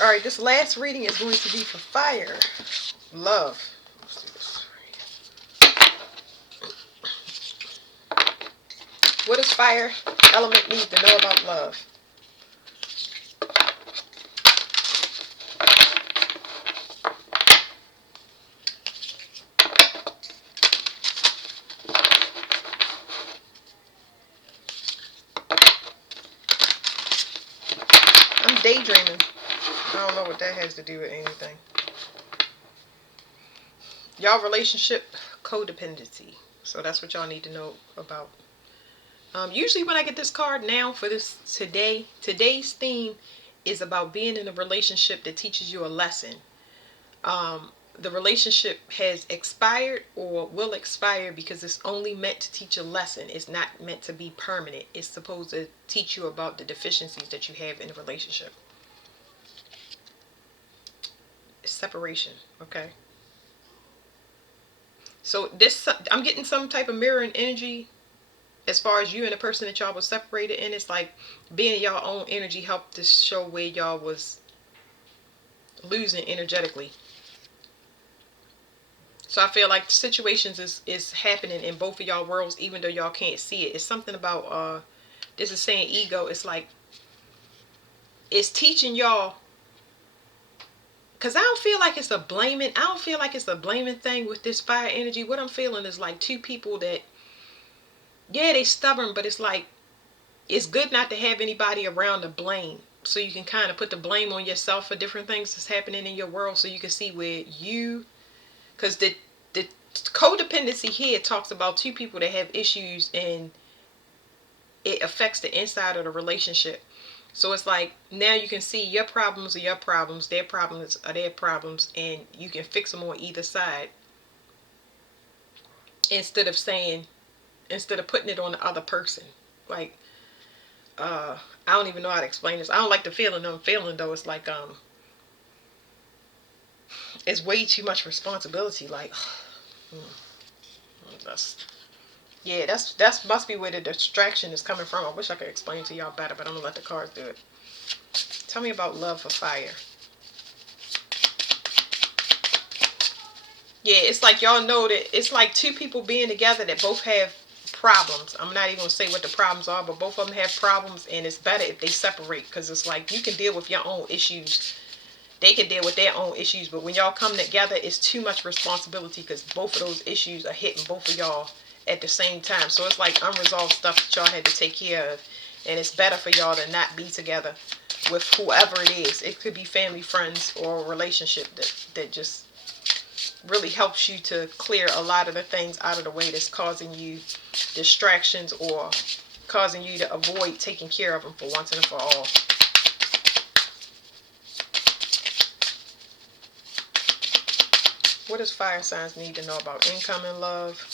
All right, this last reading is going to be for fire. Love. Let's do this. What does fire element need to know about love? I'm daydreaming. I don't know what that has to do with anything. Y'all relationship codependency. So that's what y'all need to know about. Usually when I get this card now for this today's theme is about being in a relationship that teaches you a lesson. The relationship has expired or will expire because it's only meant to teach a lesson. It's not meant to be permanent. It's supposed to teach you about the deficiencies that you have in a relationship. It's separation, okay? So this, I'm getting some type of mirroring energy as far as you and the person that y'all was separated, and it's like being in y'all own energy helped to show where y'all was losing energetically. So I feel like situations is happening in both of y'all worlds, even though y'all can't see it. It's something about this is saying ego. It's like it's teaching y'all, because I don't feel like it's a blaming. I don't feel like it's a blaming thing with this fire energy. What I'm feeling is like two people that, yeah, they stubborn, but it's like it's good not to have anybody around to blame. So you can kind of put the blame on yourself for different things that's happening in your world, so you can see where you, because the codependency here talks about two people that have issues and it affects the inside of the relationship. So it's like now you can see your problems are your problems, their problems are their problems, and you can fix them on either side instead of saying, instead of putting it on the other person. Like, I don't even know how to explain this. I don't like the feeling I'm feeling though. It's like it's way too much responsibility. Like, that's, yeah, that's must be where the distraction is coming from. I wish I could explain to y'all better, but I'm gonna let the cards do it. Tell me about love for fire. Yeah, it's like y'all know that it's like two people being together that both have problems. I'm not even gonna say what the problems are, but both of them have problems, and it's better if they separate, because it's like you can deal with your own issues, they can deal with their own issues, but when y'all come together, it's too much responsibility because both of those issues are hitting both of y'all at the same time. So it's like unresolved stuff that y'all had to take care of, and it's better for y'all to not be together with whoever it is. It could be family, friends, or a relationship that just really helps you to clear a lot of the things out of the way that's causing you distractions or causing you to avoid taking care of them for once and for all. What does fire signs need to know about income and love?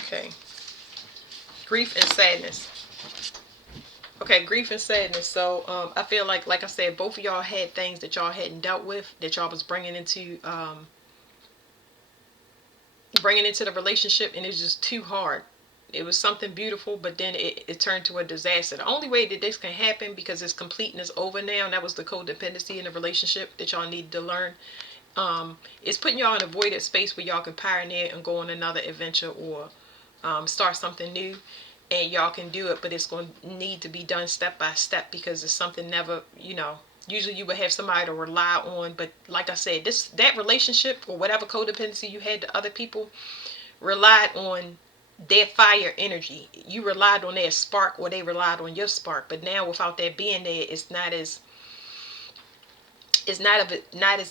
Okay. Grief and sadness. Okay, grief and sadness. So I feel like I said, both of y'all had things that y'all hadn't dealt with, that y'all was bringing into the relationship, and it's just too hard. It was something beautiful, but then it turned to a disaster. The only way that this can happen, because it's complete and it's over now, and that was the codependency in the relationship that y'all needed to learn. It's putting y'all in a voided space where y'all can pioneer and go on another adventure, or start something new, and y'all can do it, but it's going to need to be done step by step, because it's something never, usually you would have somebody to rely on, but like I said, that relationship or whatever codependency you had to other people relied on their fire energy. You relied on their spark, or they relied on your spark, but now without that being there, it's not as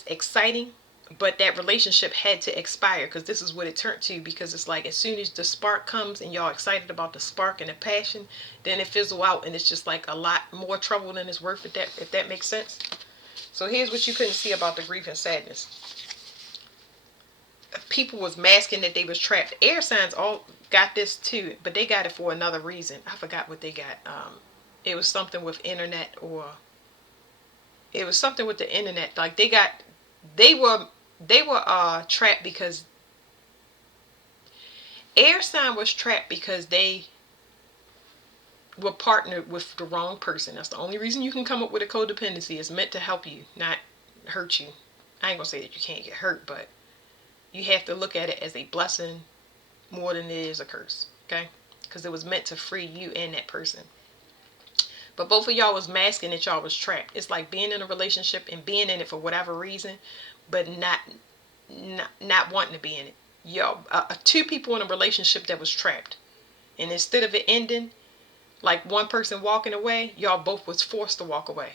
exciting. But that relationship had to expire, because this is what it turned to, because it's like as soon as the spark comes and y'all excited about the spark and the passion, then it fizzle out, and it's just like a lot more trouble than it's worth, if that makes sense. So here's what you couldn't see about the grief and sadness. People was masking that they was trapped. Air signs all got this too, but they got it for another reason. I forgot what they got. It was something with internet, or it was something with the internet. Like they were trapped because air sign was trapped because they were partnered with the wrong person. That's the only reason you can come up with a codependency. It's meant to help you, not hurt you. I ain't gonna say that you can't get hurt, but you have to look at it as a blessing more than it is a curse, okay? Because it was meant to free you and that person. But both of y'all was masking that y'all was trapped. It's like being in a relationship and being in it for whatever reason, but not wanting to be in it. Y'all, two people in a relationship that was trapped, and instead of it ending like one person walking away, y'all both was forced to walk away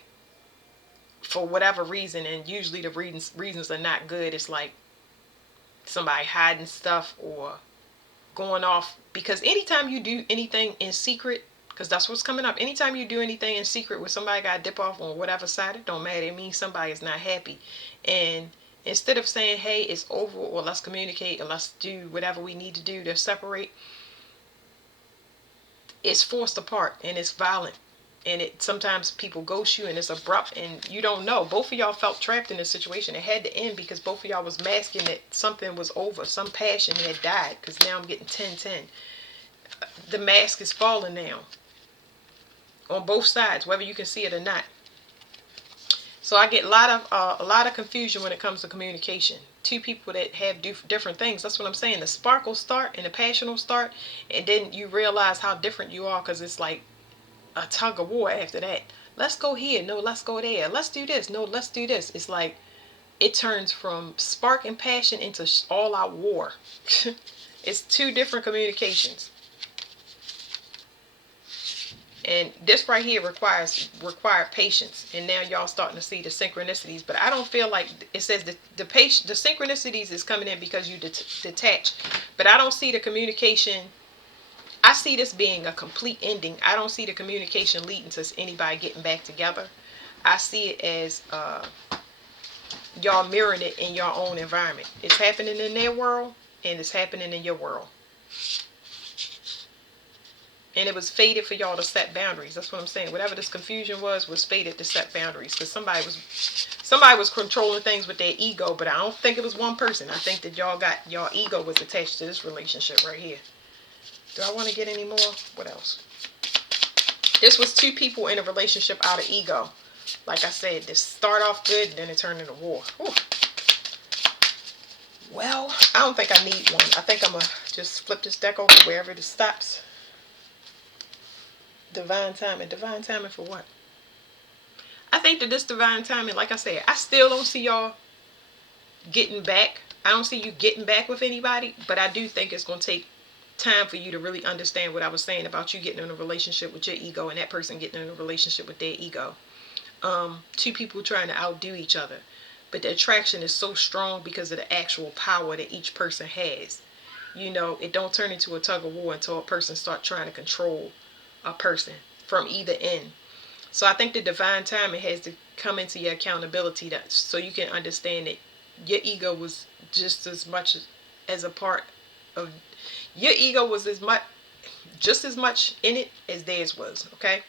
for whatever reason. And usually the reasons are not good. It's like somebody hiding stuff or going off. Because anytime you do anything in secret, because that's what's coming up, anytime you do anything in secret where somebody got to dip off on whatever side, it don't matter. It means somebody is not happy. And instead of saying, hey, it's over, or let's communicate, or let's do whatever we need to do to separate, it's forced apart and it's violent. And it sometimes people ghost you and it's abrupt and you don't know. Both of y'all felt trapped in this situation. It had to end because both of y'all was masking that something was over. Some passion had died, because now I'm getting 10-10. The mask is falling now on both sides, whether you can see it or not. So I get a lot of confusion when it comes to communication. Two people that have different things. That's what I'm saying. The spark will start and the passion will start, and then you realize how different you are, because it's like a tug of war after that. Let's go here. No, let's go there. Let's do this. No, let's do this. It's like it turns from spark and passion into all out war. It's two different communications. And this right here required patience. And now y'all starting to see the synchronicities. But I don't feel like it says the synchronicities is coming in because you detach. But I don't see the communication. I see this being a complete ending. I don't see the communication leading to anybody getting back together. I see it as y'all mirroring it in your own environment. It's happening in their world and it's happening in your world. And it was fated for y'all to set boundaries. That's what I'm saying. Whatever this confusion was fated to set boundaries. Because somebody was controlling things with their ego, but I don't think it was one person. I think that y'all ego was attached to this relationship right here. Do I want to get any more? What else? This was two people in a relationship out of ego. Like I said, this start off good, then it turned into war. Whew. Well, I don't think I need one. I think I'm going to just flip this deck over wherever it stops. Divine timing. Divine timing for what? I think that this divine timing, like I said, I still don't see y'all getting back. I don't see you getting back with anybody, but I do think it's going to take time for you to really understand what I was saying about you getting in a relationship with your ego and that person getting in a relationship with their ego. Two people trying to outdo each other, but the attraction is so strong because of the actual power that each person has. You know, it don't turn into a tug of war until a person start trying to control a person from either end. So I think the divine timing has to come into your accountability, so you can understand that your ego was just as much as a part of your ego was just as much in it as theirs was. Okay.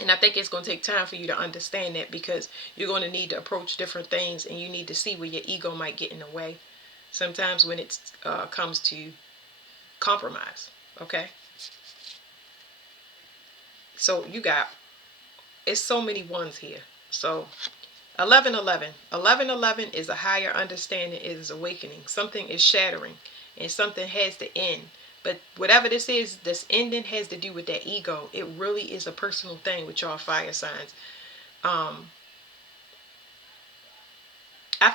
And I think it's going to take time for you to understand that, because you're going to need to approach different things and you need to see where your ego might get in the way sometimes when it comes to compromise. Okay. So it's so many ones here. So 11:11. 11:11 is a higher understanding. It is awakening. Something is shattering and something has to end. But whatever this is, this ending has to do with that ego. It really is a personal thing with y'all fire signs. I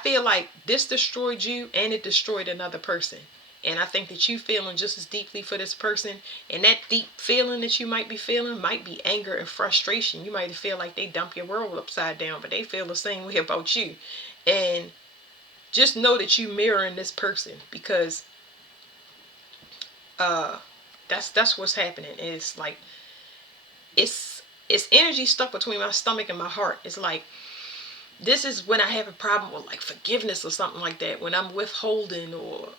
feel like this destroyed you and it destroyed another person. And I think that you feeling just as deeply for this person. And that deep feeling that you might be feeling might be anger and frustration. You might feel like they dump your world upside down, but they feel the same way about you. And just know that you mirroring this person, because that's what's happening. It's like it's energy stuck between my stomach and my heart. It's like this is when I have a problem with like forgiveness or something like that. When I'm withholding or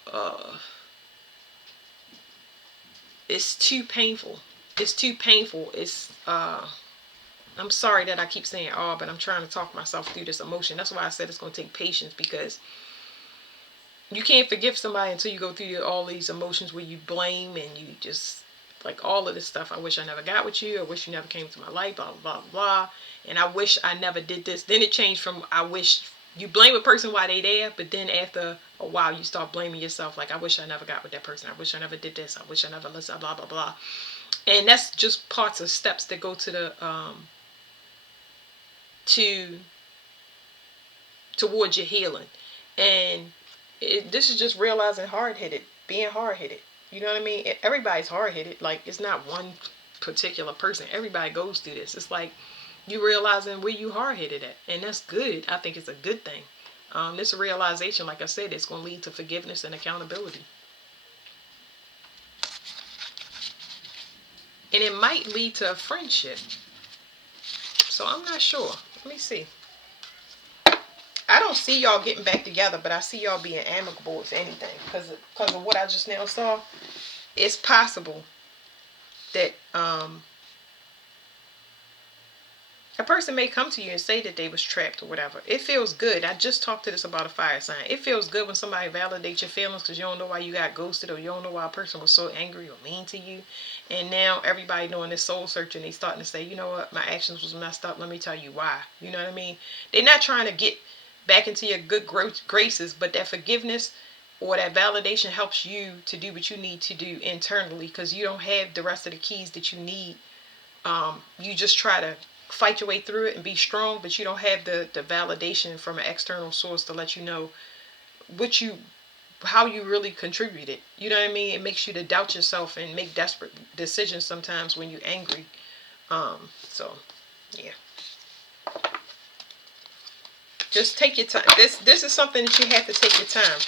it's too painful. It's too painful. I'm sorry that I keep saying but I'm trying to talk myself through this emotion. That's why I said it's going to take patience, because you can't forgive somebody until you go through all these emotions where you blame and you just Like all of this stuff. I wish I never got with you. I wish you never came to my life. Blah, blah, blah. And I wish I never did this. Then it changed from I wish. You blame a person while they there, but then after a while you start blaming yourself. Like, I wish I never got with that person. I wish I never did this. I wish I never listened. Blah, blah, blah. And that's just parts of steps that go to the towards your healing. And this is just realizing being hard-headed. You know what I mean? Everybody's hard-headed. Like, it's not one particular person. Everybody goes through this. It's like you realizing where you hard-headed at, and that's good. I think it's a good thing. This realization, like I said, it's going to lead to forgiveness and accountability. And it might lead to a friendship. So I'm not sure. Let me see. I don't see y'all getting back together, but I see y'all being amicable, if anything. Because of what I just now saw, it's possible that a person may come to you and say that they was trapped or whatever. It feels good. I just talked to this about a fire sign. It feels good when somebody validates your feelings because you don't know why you got ghosted, or you don't know why a person was so angry or mean to you. And now everybody doing this soul searching, they starting to say, you know what, my actions was messed up. Let me tell you why. You know what I mean? They're not trying to get back into your good graces, but that forgiveness or that validation helps you to do what you need to do internally, because you don't have the rest of the keys that you need. You just try to fight your way through it and be strong, but you don't have the validation from an external source to let you know how you really contributed. You know what I mean? It makes you to doubt yourself and make desperate decisions sometimes when you're angry. So yeah. Just take your time. This is something that you have to take your time.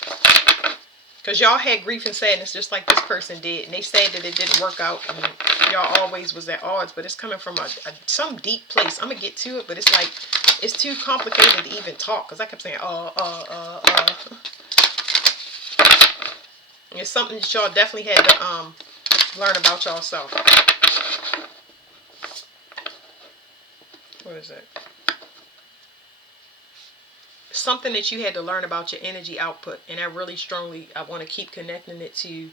Because y'all had grief and sadness just like this person did. And they said that it didn't work out. And y'all always was at odds. But it's coming from some deep place. I'm going to get to it. But it's like, it's too complicated to even talk. Because I kept saying, It's something that y'all definitely had to learn about yourself. What is that? Something that you had to learn about your energy output. And I really strongly, I want to keep connecting it to,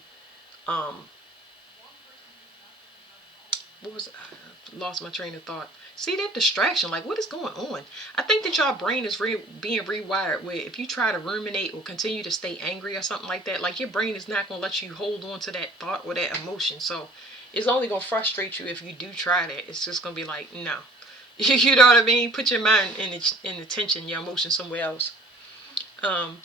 what was, I lost my train of thought. See, that distraction, like, what is going on? I think that your brain is being rewired, where if you try to ruminate or continue to stay angry or something like that, like, your brain is not going to let you hold on to that thought or that emotion. So it's only going to frustrate you if you do try that. It's just going to be like, no. You know what I mean? Put your mind in the tension, your emotion somewhere else. Hold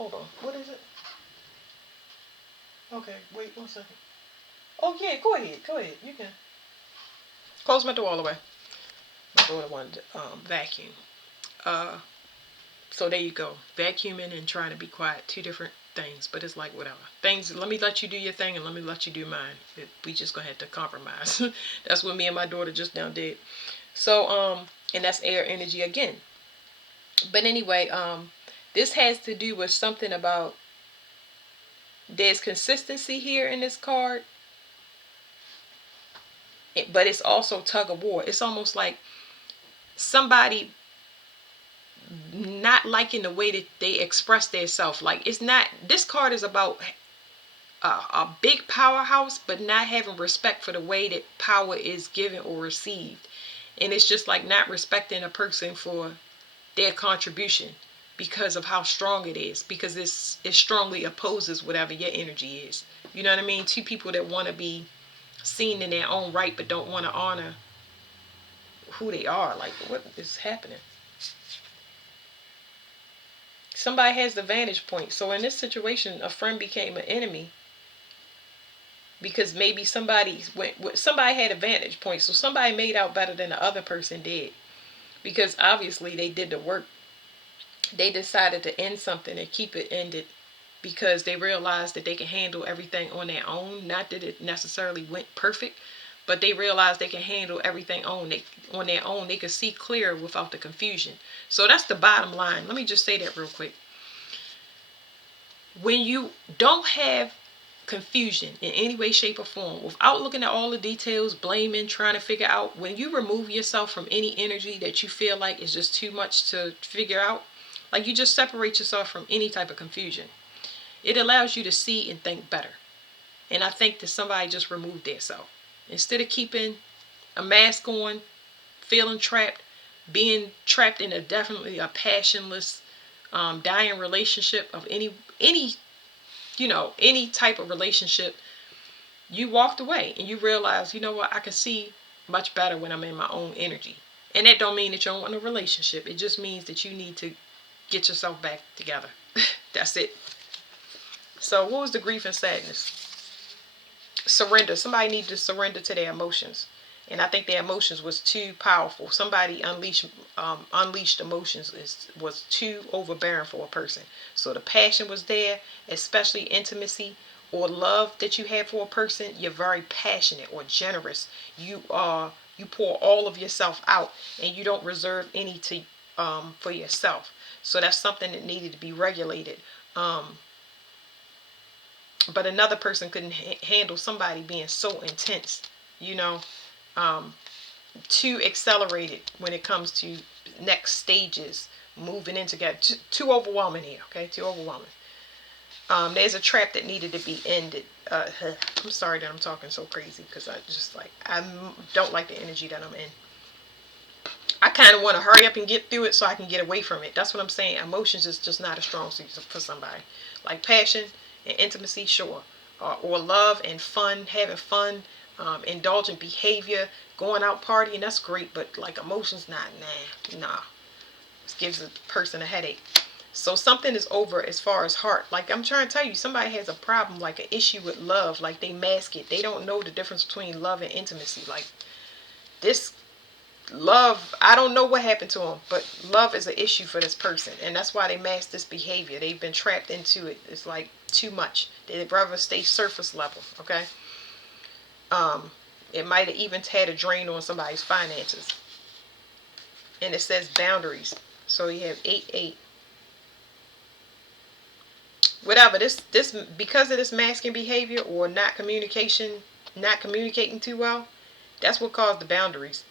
on. What is it? Okay, wait 1 second. Oh yeah, go ahead. You can close my door all the way. My daughter wanted to vacuum. So there you go. Vacuuming and trying to be quiet, two different things, but it's like whatever. Things, let me let you do your thing and let me let you do mine. We just gonna have to compromise. That's what me and my daughter just now did. So and that's air energy again. But anyway, this has to do with something about, there's consistency here in this card, but it's also tug of war. It's almost like somebody not liking the way that they express themselves. Like, it's not, this card is about a big powerhouse, but not having respect for the way that power is given or received. And it's just like not respecting a person for their contribution because of how strong it is, because it strongly opposes whatever your energy is. You know what I mean? Two people that want to be seen in their own right but don't want to honor who they are. Like, what is happening? Somebody has the vantage point. So in this situation, a friend became an enemy because maybe somebody had a vantage point. So somebody made out better than the other person did, because obviously they did the work. They decided to end something and keep it ended because they realized that they can handle everything on their own. Not that it necessarily went perfect, but they realized they can handle everything on their own. They could see clear without the confusion. So that's the bottom line. Let me just say that real quick. When you don't have confusion in any way, shape, or form, without looking at all the details, blaming, trying to figure out, when you remove yourself from any energy that you feel like is just too much to figure out, like, you just separate yourself from any type of confusion. It allows you to see and think better. And I think that somebody just removed themselves. Instead of keeping a mask on, feeling trapped, being trapped in definitely a passionless, dying relationship of any any type of relationship, you walked away and you realized, you know what, I can see much better when I'm in my own energy. And that don't mean that you don't want a relationship. It just means that you need to get yourself back together. That's it. So what was the grief and sadness? Surrender. Somebody needed to surrender to their emotions. And I think their emotions was too powerful. Somebody unleashed emotions was too overbearing for a person. So the passion was there, especially intimacy or love that you have for a person. You're very passionate or generous. You pour all of yourself out, and you don't reserve any to for yourself. So that's something that needed to be regulated. But another person couldn't handle somebody being so intense, you know. Too accelerated when it comes to next stages, moving in together. Too overwhelming here, okay? Too overwhelming. There's a trap that needed to be ended. I'm sorry that I'm talking so crazy because I don't like the energy that I'm in. I kind of want to hurry up and get through it so I can get away from it. That's what I'm saying. Emotions is just not a strong suit for somebody. Like passion and intimacy, sure. Or love and fun, having fun, indulgent behavior, going out partying, that's great. But like emotions, nah. This gives a person a headache. So something is over as far as heart. Like I'm trying to tell you, somebody has a problem, like an issue with love. Like they mask it. They don't know the difference between love and intimacy. Like this love, I don't know what happened to them, but love is an issue for this person, and that's why they mask this behavior. They've been trapped into it. It's like too much. They'd rather stay surface level. Okay. It might have even had a drain on somebody's finances. And it says boundaries. So you have 8-8. Whatever, this because of this masking behavior or not communicating too well, that's what caused the boundaries.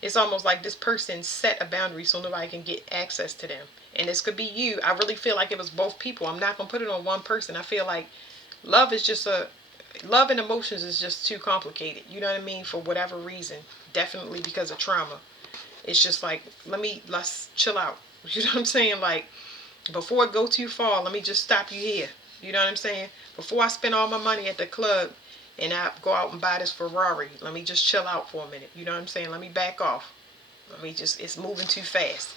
It's almost like this person set a boundary so nobody can get access to them. And this could be you. I really feel like it was both people. I'm not going to put it on one person. I feel like love and emotions is just too complicated. You know what I mean? For whatever reason. Definitely because of trauma. It's just like, let's chill out. You know what I'm saying? Like, before it go too far, let me just stop you here. You know what I'm saying? Before I spend all my money at the club and I go out and buy this Ferrari, let me just chill out for a minute. You know what I'm saying? Let me back off. It's moving too fast.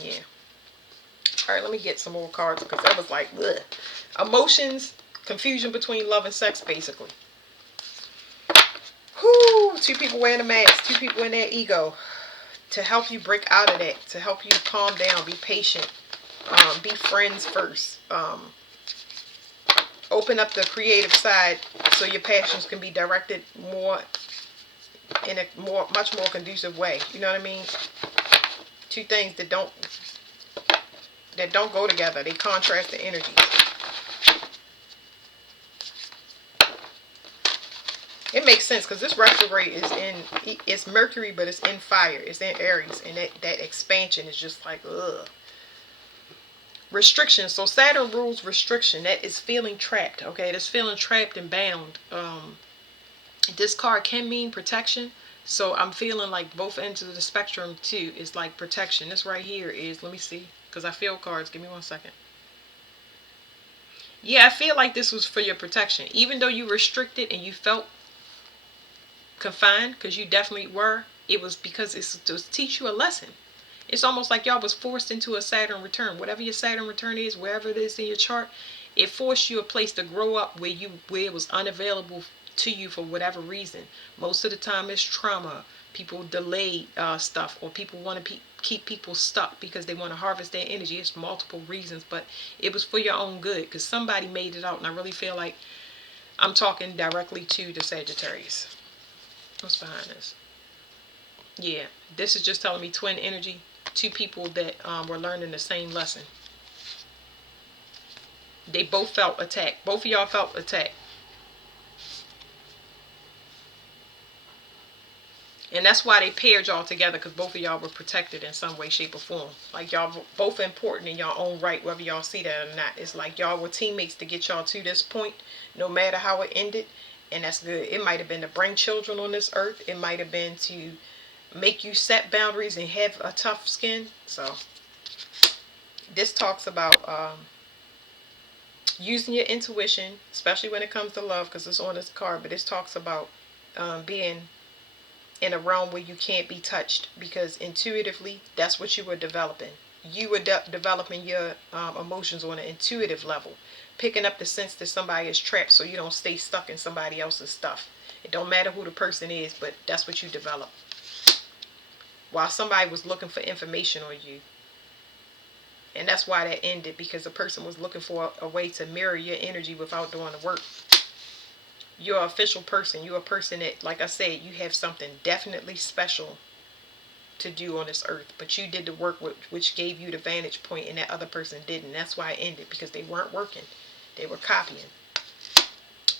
Yeah. All right, let me get some more cards because that was like, ugh. Emotions, confusion between love and sex, basically. Whoo, two people wearing a mask, two people in their ego. To help you break out of that, to help you calm down, be patient, be friends first. Open up the creative side so your passions can be directed more in a much more conducive way. You know what I mean? Two things that don't go together. They contrast the energies. It makes sense because this retrograde it's Mercury, but it's in fire. It's in Aries, and that expansion is just like, ugh. Restriction. So Saturn rules restriction. That is feeling trapped. Okay, that's feeling trapped and bound. This card can mean protection. So I'm feeling like both ends of the spectrum too is like protection. This right here is, let me see, because I feel cards. Give me 1 second. Yeah, I feel like this was for your protection. Even though you restricted and you felt confined, because you definitely were, it was because it's to teach you a lesson. It's almost like y'all was forced into a Saturn return. Whatever your Saturn return is, wherever it is in your chart, it forced you a place to grow up where it was unavailable to you for whatever reason. Most of the time it's trauma. People delay stuff, or people want to keep people stuck because they want to harvest their energy. It's multiple reasons, but it was for your own good because somebody made it out. And I really feel like I'm talking directly to the Sagittarius. What's behind this? Yeah, this is just telling me twin energy. Two people that were learning the same lesson. They both felt attacked. Both of y'all felt attacked. And that's why they paired y'all together, because both of y'all were protected in some way, shape, or form. Like, y'all both important in your own right, whether y'all see that or not. It's like y'all were teammates to get y'all to this point, no matter how it ended. And that's good. It might have been to bring children on this earth. It might have been to make you set boundaries and have a tough skin. So this talks about using your intuition, especially when it comes to love, because it's on this card. But this talks about being in a realm where you can't be touched, because intuitively, that's what you were developing. You were developing your emotions on an intuitive level, picking up the sense that somebody is trapped, so you don't stay stuck in somebody else's stuff. It don't matter who the person is, but that's what you develop. While somebody was looking for information on you. And that's why that ended, because the person was looking for a way to mirror your energy without doing the work. You're an official person. You're a person that, like I said, you have something definitely special to do on this earth. But you did the work which gave you the vantage point, and that other person didn't. That's why it ended, because they weren't working. They were copying.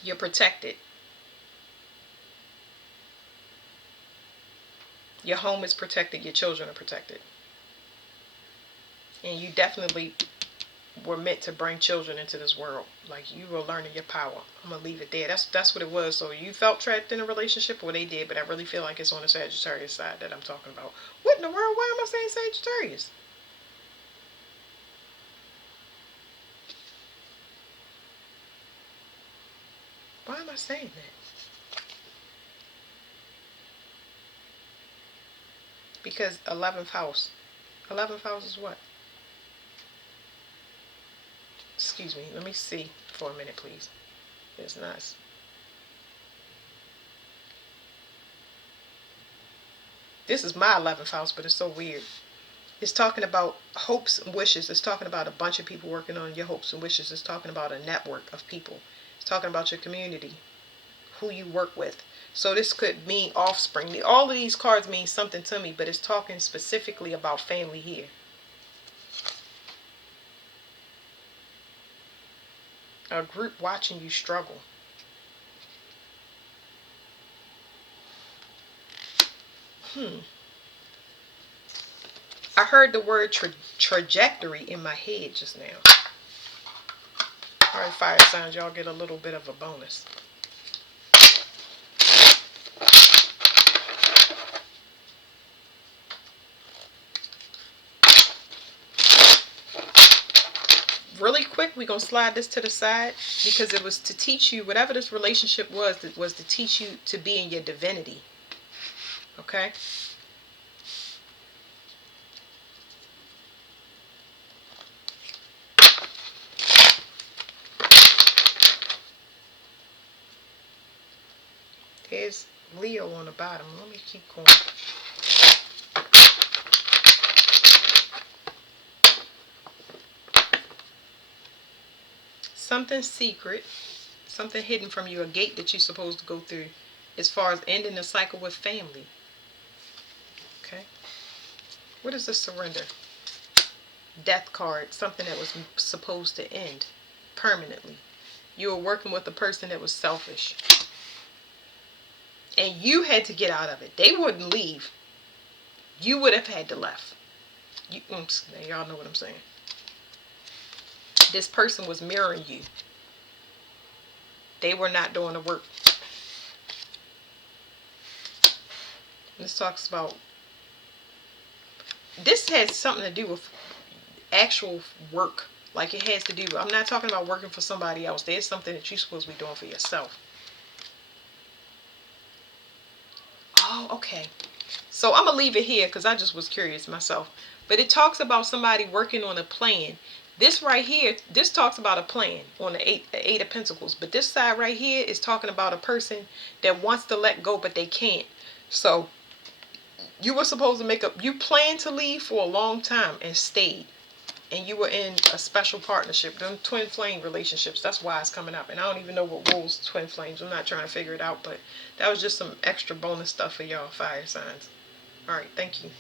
You're protected. Your home is protected. Your children are protected. And you definitely were meant to bring children into this world. Like, you were learning your power. I'm gonna leave it there. That's what it was. So you felt trapped in a relationship, or they did, but I really feel like it's on the Sagittarius side that I'm talking about. What in the world? Why am I saying Sagittarius? Why am I saying that? Because 11th house. 11th house is what? Excuse me. Let me see for a minute, please. It's nice. This is my 11th house, but it's so weird. It's talking about hopes and wishes. It's talking about a bunch of people working on your hopes and wishes. It's talking about a network of people. It's talking about your community, who you work with. So this could mean offspring. All of these cards mean something to me, but it's talking specifically about family here. A group watching you struggle. I heard the word trajectory in my head just now. Alright, fire signs, y'all get a little bit of a bonus. Really quick, we're going to slide this to the side, because it was to teach you, whatever this relationship was, it was to teach you to be in your divinity. Okay? There's Leo on the bottom. Let me keep going. Something secret, something hidden from you, a gate that you're supposed to go through, as far as ending the cycle with family. Okay? What is the surrender? Death card, something that was supposed to end permanently. You were working with a person that was selfish. And you had to get out of it. They wouldn't leave. You would have had to left. Y'all know what I'm saying. This person was mirroring you. They were not doing the work. This talks about, this has something to do with actual work. Like, it has to do, I'm not talking about working for somebody else. There's something that you're supposed to be doing for yourself. Oh, okay. So I'm going to leave it here, because I just was curious myself. But it talks about somebody working on a plan. This right here, this talks about a plan on the eight of Pentacles. But this side right here is talking about a person that wants to let go, but they can't. So you were supposed to make up, you planned to leave for a long time and stayed. And you were in a special partnership, them twin flame relationships. That's why it's coming up. And I don't even know what rules twin flames. I'm not trying to figure it out. But that was just some extra bonus stuff for y'all fire signs. All right, thank you.